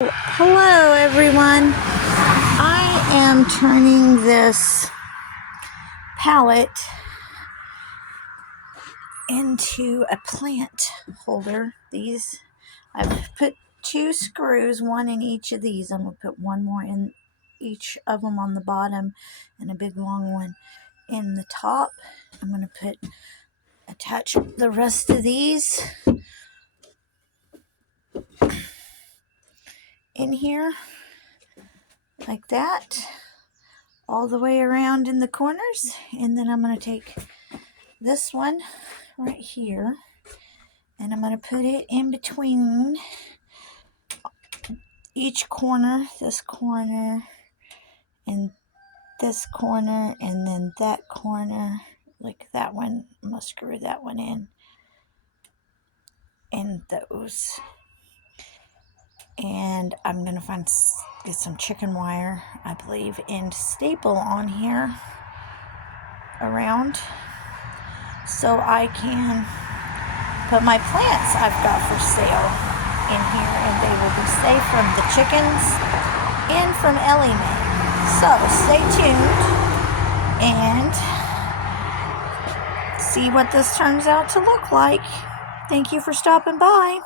Hello everyone. I am turning this palette into a plant holder. I've put 2 screws, one in each of these. I'm going to put one more in each of them on the bottom and a big long one in the top. I'm going to attach the rest of these in here like that, all the way around in the corners. And then I'm going to take this one right here and I'm going to put it in between each corner, this corner and this corner, and then that corner, like that one. I'm going to screw that one in and those. And I'm going to get some chicken wire, I believe, and staple on here around so I can put my plants I've got for sale in here, and they will be safe from the chickens and from Ellie Mae. So stay tuned and see what this turns out to look like. Thank you for stopping by.